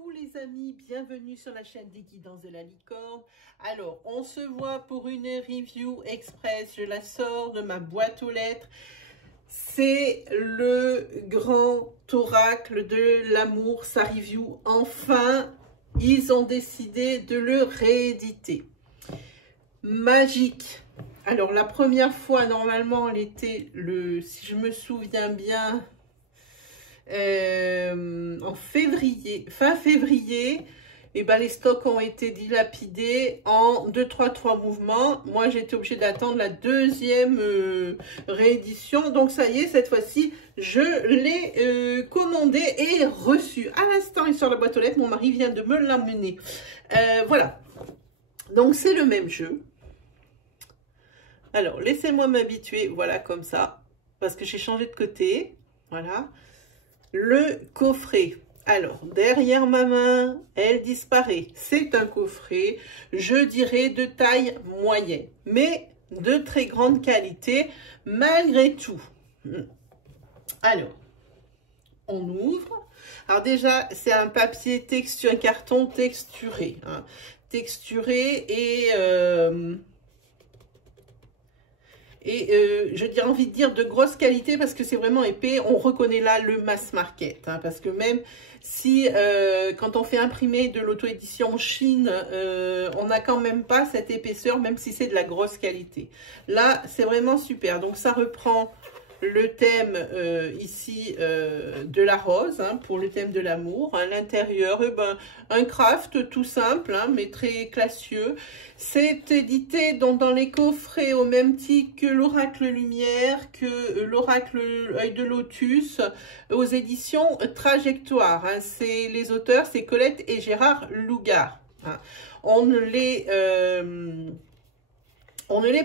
Coucou les amis, bienvenue sur la chaîne des guidances de la licorne. Alors, on se voit pour une review express. Je la sors de ma boîte aux lettres. C'est le grand oracle de l'amour, sa review. Enfin, ils ont décidé de le rééditer. Magique. Alors, la première fois, normalement, elle était si je me souviens bien, en février, fin février, et ben les stocks ont été dilapidés en 3 mouvements. Moi, j'étais obligée d'attendre la deuxième réédition. Donc, ça y est, cette fois-ci, je l'ai commandé et reçu. À l'instant, il sort la boîte aux lettres. Mon mari vient de me l'amener. Voilà. Donc, c'est le même jeu. Alors, laissez-moi m'habituer. Voilà, comme ça. Parce que j'ai changé de côté. Voilà. Le coffret. Alors, derrière ma main, elle disparaît. C'est un coffret, je dirais, de taille moyenne, mais de très grande qualité, malgré tout. Alors, on ouvre. Alors déjà, c'est un papier texturé, un carton texturé. Hein, texturé j'ai envie de dire de grosse qualité parce que c'est vraiment épais. On reconnaît là le mass market, hein, parce que même si quand on fait imprimer de l'auto-édition Chine, on n'a quand même pas cette épaisseur, même si c'est de la grosse qualité. Là, c'est vraiment super. Donc ça reprend le thème ici de la rose, hein, pour le thème de l'amour. À l'intérieur, un craft tout simple, hein, mais très classieux. C'est édité donc dans les coffrets au même titre que l'Oracle Lumière, que l'Oracle Œil de Lotus, aux éditions Trajectoire. Hein. Les auteurs, c'est Colette et Gérard Lougard. Hein. On ne les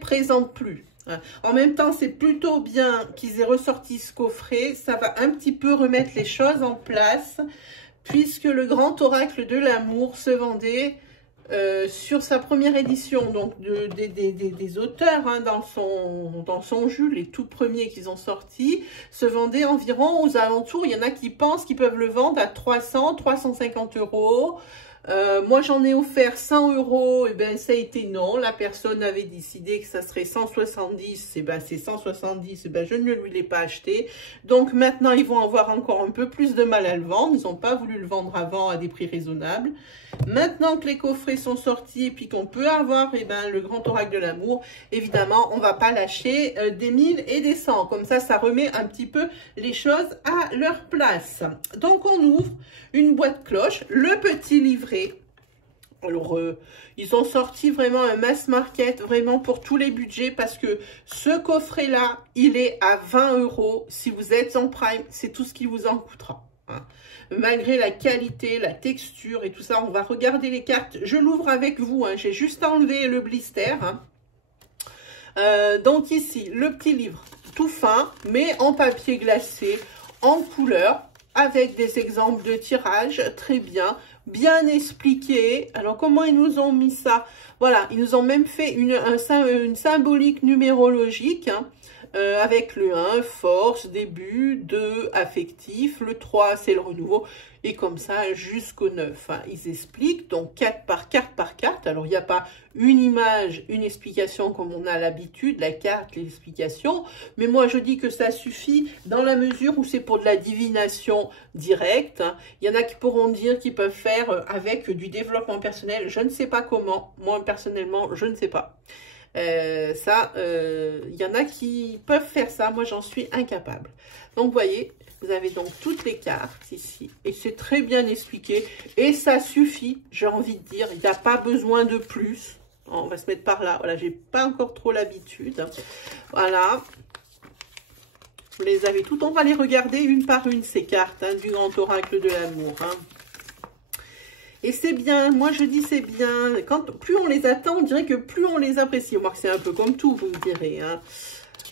présente plus. En même temps, c'est plutôt bien qu'ils aient ressorti ce coffret. Ça va un petit peu remettre les choses en place, puisque le grand oracle de l'amour se vendait sur sa première édition, donc des auteurs, hein, dans son jus, les tout premiers qu'ils ont sortis, se vendaient environ aux alentours. Il y en a qui pensent qu'ils peuvent le vendre à 300, 350 €. Moi, j'en ai offert 100 €, et ben ça a été non. La personne avait décidé que ça serait 170, et ben c'est 170, et ben je ne lui l'ai pas acheté. Donc maintenant, ils vont avoir encore un peu plus de mal à le vendre. Ils n'ont pas voulu le vendre avant à des prix raisonnables. Maintenant que les coffrets sont sortis et puis qu'on peut avoir le grand oracle de l'amour, évidemment, on va pas lâcher des 1000 et des 100. Comme ça remet un petit peu les choses à leur place. Donc, on ouvre une boîte cloche, le petit livret. Alors, ils ont sorti vraiment un mass market, vraiment pour tous les budgets, parce que ce coffret-là, il est à 20 €. Si vous êtes en prime, c'est tout ce qui vous en coûtera. Hein. Malgré la qualité, la texture et tout ça, on va regarder les cartes. Je l'ouvre avec vous, hein. J'ai juste enlevé le blister. Hein. Donc ici, le petit livre tout fin, mais en papier glacé, en couleur, avec des exemples de tirage, très bien expliqué. Alors, comment ils nous ont mis ça? Voilà, ils nous ont même fait une symbolique numérologique, hein, avec le 1, force, début, 2, affectif, le 3, c'est le renouveau, et comme ça jusqu'au 9. Hein. Ils expliquent, donc carte par carte. Alors, il n'y a pas une image, une explication comme on a l'habitude, la carte, l'explication, mais moi, je dis que ça suffit dans la mesure où c'est pour de la divination directe. Hein. Il y en a qui pourront dire qu'ils peuvent faire avec du développement personnel. Je ne sais pas comment. Moi, personnellement, je ne sais pas. Il y en a qui peuvent faire ça. Moi, j'en suis incapable. Donc, vous voyez, vous avez donc toutes les cartes ici. Et c'est très bien expliqué. Et ça suffit, j'ai envie de dire. Il n'y a pas besoin de plus. On va se mettre par là. Voilà, j'ai pas encore trop l'habitude. Voilà. Vous les avez toutes. On va les regarder une par une, ces cartes, hein, du grand oracle de l'amour. Hein. Et c'est bien, moi je dis c'est bien. Plus on les attend, on dirait que plus on les apprécie. Moi, c'est un peu comme tout, vous me direz. Hein.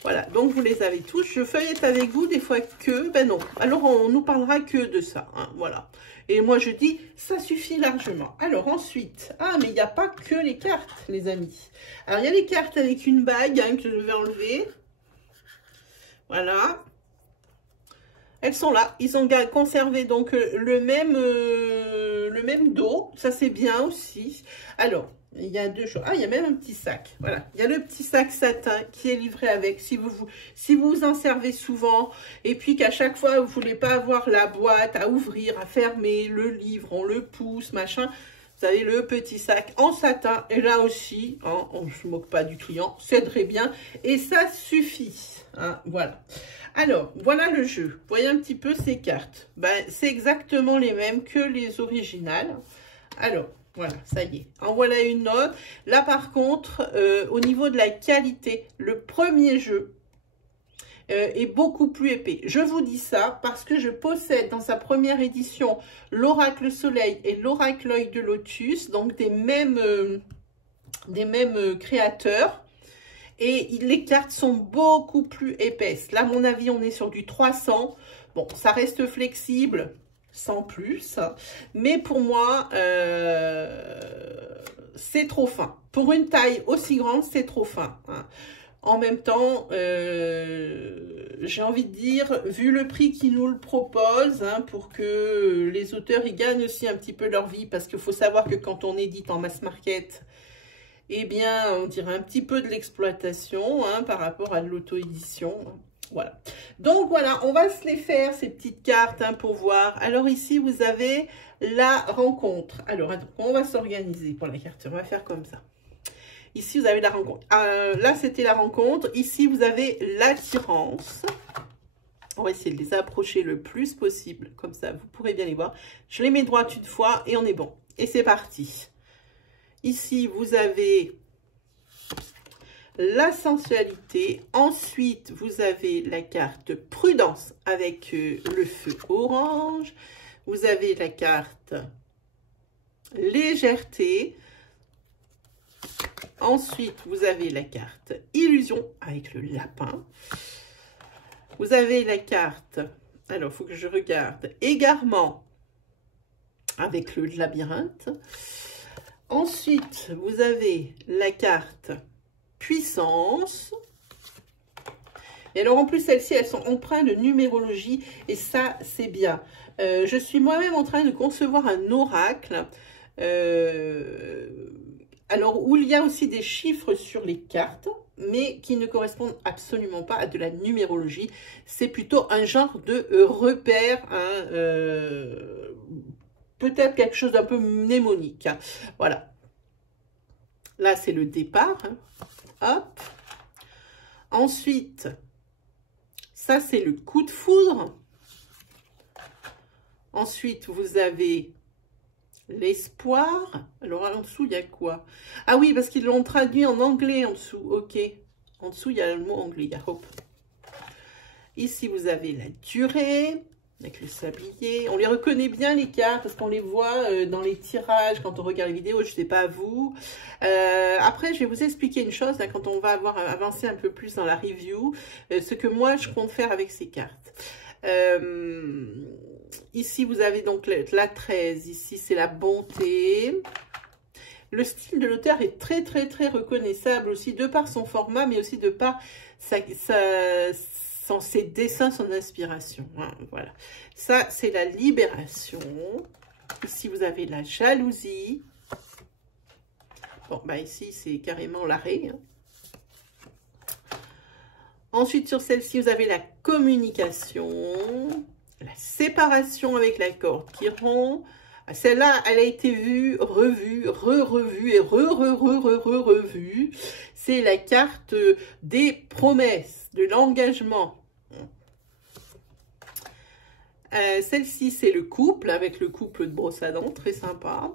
Voilà, donc vous les avez tous. Je feuillette avec vous des fois que, ben non. Alors on nous parlera que de ça. Hein, voilà. Et moi je dis, ça suffit largement. Alors ensuite, mais il n'y a pas que les cartes, les amis. Alors il y a les cartes avec une bague, hein, que je vais enlever. Voilà. Elles sont là. Ils ont conservé donc le le même dos. Ça, c'est bien aussi. Alors, il y a deux choses. Ah, il y a même un petit sac. Voilà. Il y a le petit sac satin qui est livré avec. Si vous en servez souvent et puis qu'à chaque fois, vous ne voulez pas avoir la boîte à ouvrir, à fermer, le livre, on le pousse, machin. Vous avez le petit sac en satin. Et là aussi, hein, on ne se moque pas du client. C'est très bien. Et ça suffit. Hein, voilà. Alors, voilà le jeu. Vous voyez un petit peu ces cartes. Ben, c'est exactement les mêmes que les originales. Alors, voilà, ça y est. En voilà une autre. Là, par contre, au niveau de la qualité, le premier jeu est beaucoup plus épais. Je vous dis ça parce que je possède dans sa première édition l'Oracle Soleil et l'Oracle Œil de Lotus, donc des mêmes créateurs. Et les cartes sont beaucoup plus épaisses. Là, à mon avis, on est sur du 300. Bon, ça reste flexible, sans plus. Mais pour moi, c'est trop fin. Pour une taille aussi grande, c'est trop fin. Hein. En même temps, j'ai envie de dire, vu le prix qu'ils nous le proposent, hein, pour que les auteurs y gagnent aussi un petit peu leur vie, parce qu'il faut savoir que quand on édite en mass market, eh bien, on dirait un petit peu de l'exploitation, hein, par rapport à de l'auto-édition. Voilà. Donc, voilà, on va se les faire, ces petites cartes, hein, pour voir. Alors, ici, vous avez la rencontre. Alors, on va s'organiser pour la carte. On va faire comme ça. Ici, vous avez la rencontre. Là, c'était la rencontre. Ici, vous avez l'attirance. On va essayer de les approcher le plus possible. Comme ça, vous pourrez bien les voir. Je les mets droite une fois et on est bon. Et c'est parti. Ici, vous avez la sensualité. Ensuite, vous avez la carte prudence avec le feu orange. Vous avez la carte légèreté. Ensuite, vous avez la carte illusion avec le lapin. Vous avez la carte, alors il faut que je regarde, égarement avec le labyrinthe. Ensuite, vous avez la carte puissance. Et alors, en plus, celles-ci, elles sont empreintes de numérologie. Et ça, c'est bien. Je suis moi-même en train de concevoir un oracle. Alors, où il y a aussi des chiffres sur les cartes, mais qui ne correspondent absolument pas à de la numérologie. C'est plutôt un genre de repère, hein, peut-être quelque chose d'un peu mnémonique. Hein. Voilà. Là, c'est le départ. Hein. Hop. Ensuite, ça, c'est le coup de foudre. Ensuite, vous avez l'espoir. Alors, en dessous, il y a quoi? Ah oui, parce qu'ils l'ont traduit en anglais en dessous. Ok. En dessous, il y a le mot anglais. Il y a hop. Ici, vous avez la durée. Avec le sablier. On les reconnaît bien, les cartes, parce qu'on les voit dans les tirages, quand on regarde les vidéos, je ne sais pas vous. Après, je vais vous expliquer une chose, là, quand on va avoir avancé un peu plus dans la review, ce que moi, je compte faire avec ces cartes. Ici, vous avez donc la 13. Ici, c'est la bonté. Le style de l'auteur est très, très, très reconnaissable aussi, de par son format, mais aussi de par ses dessins, son inspiration. Hein, voilà. Ça, c'est la libération. Ici, vous avez la jalousie. Bon, bah ici, c'est carrément l'arrêt. Hein. Ensuite, sur celle-ci, vous avez la communication, la séparation avec la corde qui rompt. Celle-là, elle a été vue, revue, re-revue et re-re-re-re-re-revue. C'est la carte des promesses, de l'engagement. Celle-ci, c'est le couple, avec le couple de brosse à dents, très sympa.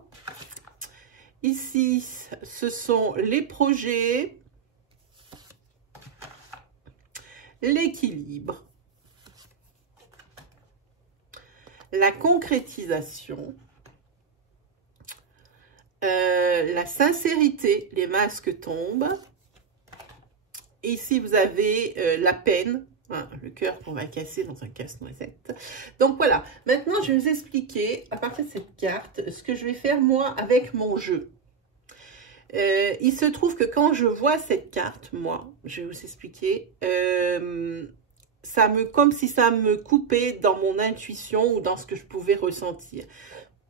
Ici, ce sont les projets, l'équilibre, la concrétisation, la sincérité, les masques tombent. Et ici, vous avez la peine, hein, le cœur qu'on va casser dans un casse-noisette. Donc voilà, maintenant je vais vous expliquer, à partir de cette carte, ce que je vais faire moi avec mon jeu. Il se trouve que quand je vois cette carte, moi, je vais vous expliquer, comme si ça me coupait dans mon intuition ou dans ce que je pouvais ressentir.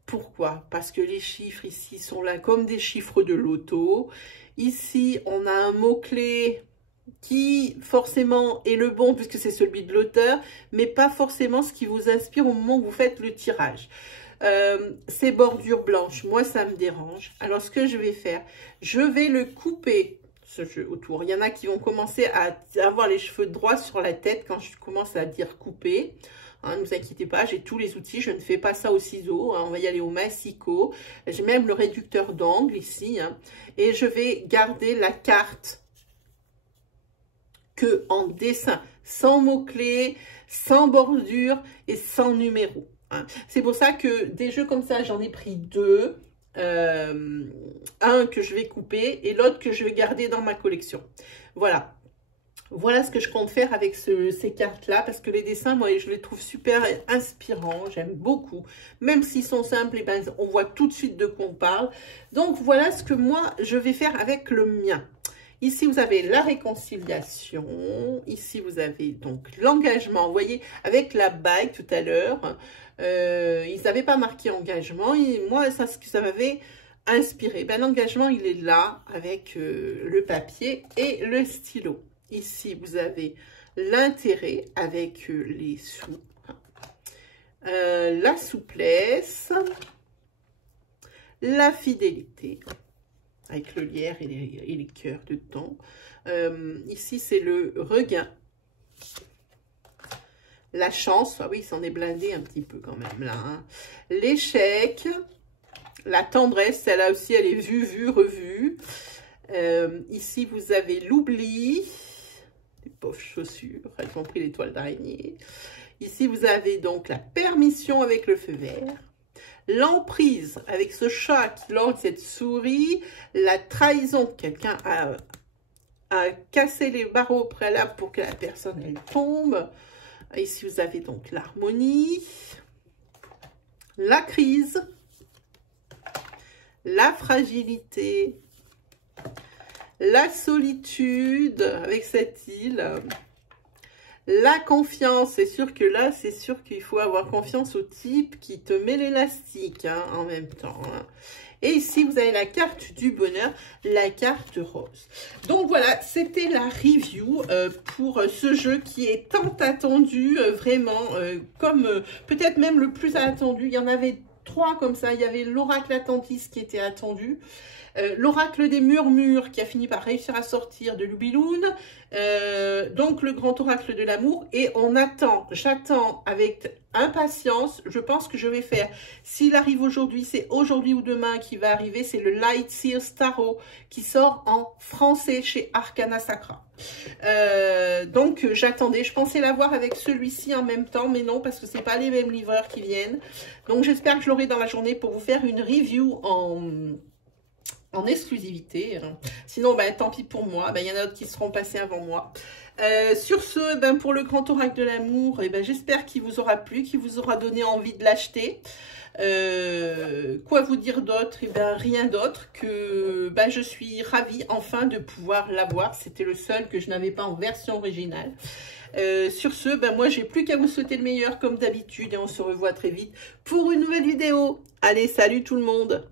Pourquoi? Parce que les chiffres ici sont là comme des chiffres de loto. Ici, on a un mot-clé qui forcément est le bon puisque c'est celui de l'auteur, mais pas forcément ce qui vous inspire au moment où vous faites le tirage. Ces bordures blanches, moi ça me dérange. Alors ce que je vais faire, je vais le couper ce jeu autour. Il y en a qui vont commencer à avoir les cheveux droits sur la tête quand je commence à dire couper. Hein, ne vous inquiétez pas, j'ai tous les outils, je ne fais pas ça au ciseau, hein, on va y aller au massicot. J'ai même le réducteur d'angle ici, hein, et je vais garder la carte que en dessin, sans mots-clés, sans bordure et sans numéro. Hein. C'est pour ça que des jeux comme ça, j'en ai pris deux. Un que je vais couper et l'autre que je vais garder dans ma collection. Voilà. Voilà ce que je compte faire avec ces cartes-là, parce que les dessins, moi, je les trouve super inspirants, j'aime beaucoup. Même s'ils sont simples, et ben, on voit tout de suite de quoi on parle. Donc, voilà ce que moi, je vais faire avec le mien. Ici, vous avez la réconciliation. Ici, vous avez donc l'engagement. Vous voyez, avec la bague tout à l'heure, ils n'avaient pas marqué engagement. Et moi, ça m'avait inspiré. Ben, l'engagement, il est là avec le papier et le stylo. Ici, vous avez l'intérêt avec les sous, la souplesse, la fidélité, avec le lierre et les cœurs dedans. Ici, c'est le regain. La chance, ah oui, il s'en est blindé un petit peu quand même là. Hein. L'échec, la tendresse, celle-là aussi, elle est vue, revue. Ici, vous avez l'oubli. Les pauvres chaussures, elles ont pris l'étoile d'araignée. Ici, vous avez donc la permission avec le feu vert. L'emprise avec ce chat qui lance cette souris. La trahison, quelqu'un a cassé les barreaux préalables pour que la personne, elle tombe. Ici, vous avez donc l'harmonie. La crise. La fragilité. La solitude avec cette île, la confiance, c'est sûr que là, c'est sûr qu'il faut avoir confiance au type qui te met l'élastique hein, en même temps. Hein. Et ici, vous avez la carte du bonheur, la carte rose. Donc voilà, c'était la review pour ce jeu qui est tant attendu, vraiment, comme peut-être même le plus attendu. Il y en avait 3 comme ça. Il y avait l'Oracle Atlantis qui était attendu. L'Oracle des Murmures qui a fini par réussir à sortir de Lubiloon, donc le Grand Oracle de l'amour, et on attend, j'attends avec impatience, je pense que je vais faire, s'il arrive aujourd'hui, c'est aujourd'hui ou demain qui va arriver, c'est le Light Seals Tarot qui sort en français chez Arcana Sacra. Donc j'attendais, je pensais l'avoir avec celui-ci en même temps, mais non, parce que c'est pas les mêmes livreurs qui viennent. Donc j'espère que je l'aurai dans la journée pour vous faire une review en exclusivité. Sinon, ben, tant pis pour moi. Ben, il y en a d'autres qui seront passés avant moi. Sur ce, ben, pour le Grand Oracle de l'amour, ben, j'espère qu'il vous aura plu, qu'il vous aura donné envie de l'acheter. Quoi vous dire d'autre? Eh ben, rien d'autre que ben, je suis ravie enfin de pouvoir l'avoir. C'était le seul que je n'avais pas en version originale. Sur ce, ben, moi, j'ai plus qu'à vous souhaiter le meilleur comme d'habitude et on se revoit très vite pour une nouvelle vidéo. Allez, salut tout le monde!